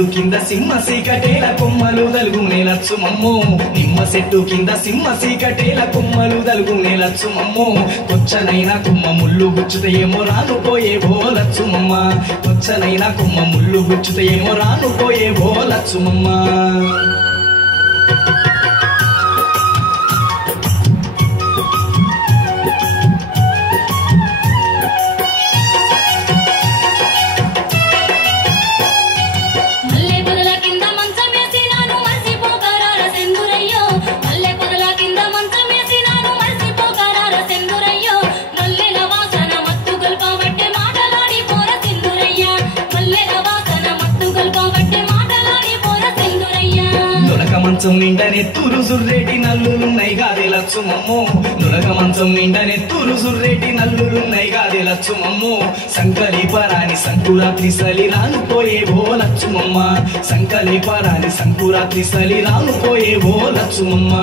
చెట్టు కింద సింహ సీకటేల కొమ్మలు దలుగునే లచ్చుమమ్మో నిమ్మ చెట్టు కింద సింహ సీకటేల కొమ్మలు దలుగునే లచ్చుమమ్మో కొచ్చనైనా కొమ్మ ముళ్ళు గుచ్చుతయేమో రాను పోయేవో లచ్చుమమ్మ కొచ్చనైనా కొమ్మ ముళ్ళు గుచ్చుతయేమో రాను పోయేవో లచ్చుమమ్మ మంచం నిండా నెత్తూరు సుర్రేటి నల్లులున్నాయి గాదే లచ్చుమమ్మో నులగ మంచం నిండా నెత్తూరు సుర్రేటి నల్లులున్నాయి గాదే లచ్చుమమ్మో సంకలి పరాని సంకురాత్రి సలి రాను పోయేవో లచ్చుమమ్మ సంకలి పరాని సంకురాత్రి సలి రాను పోయేవో లచ్చుమమ్మ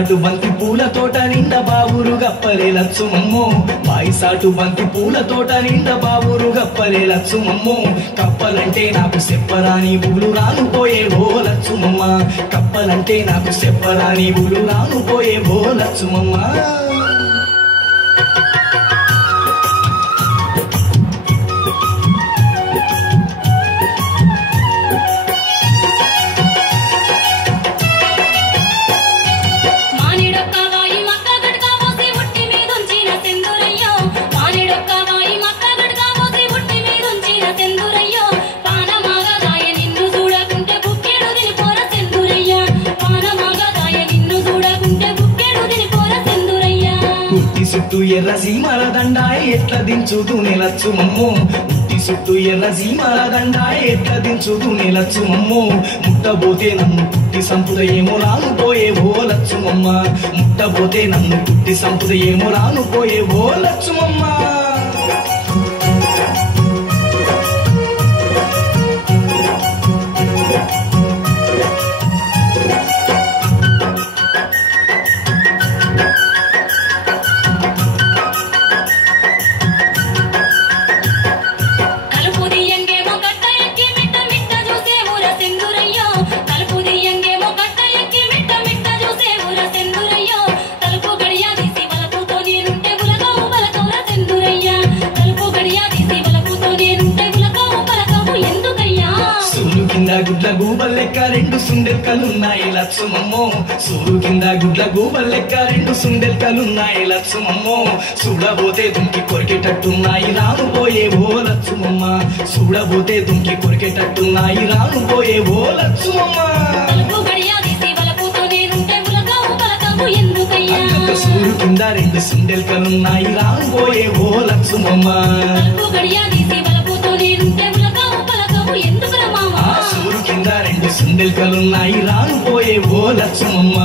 సాటు బంతి పూల తోట నిండా బావురు గప్పలే లచ్చుమమ్మో బాయిసాటు బంతి పూల తోట నిండా బావురు గప్పలే లచ్చుమమ్మో కప్పలంటే నాకు చెప్పరాని బులు రాను పోయేవో లచ్చుమమ్మ కప్పలంటే నాకు చెప్పరాని బులు రాను పోయేవో లచ్చుమమ్మ చుట్టూ ఎర్ర సీమల దండాయ ఎట్లా దించుతూనే లచ్చుమమ్మో ఉట్టి చుట్టూ ఎర్ర సీమల దండాయ ఎట్లా దించుతూనే లచ్చుమమ్మో ముట్టబోతే నన్ను పుట్టి సంపుదయేమో రాను పోయేవో లచ్చుమమ్మ ముట్టబోతే నన్ను పుట్టి సంపుదయేమో రాను పోయేవో లచ్చుమమ్మ గుడ్ల గూబల్ లెక్క రెండు సుండెల్కలున్నాయి లచ్చుమమ్మో సూరు కింద గుడ్ల గూబల్ లెక్క రెండు సుండెల్కలున్నాయి లచ్చుమమ్మో చూడబోతే దుంకి కొరికేటట్టున్నాయి రాను పోయేవో లచ్చుమమ్మ చూడబోతే దుంకి కొరికేటట్టున్నాయి రాను పోయేవో లచ్చుమమ్మ సూరు కింద రెండు సుండెల్కలున్నాయి రాను పోయేవో లచ్చుమమ్మ సూరు కింద రెండు సుండెల్కలున్నాయి రాను పోయేవో లచ్చుమమ్మ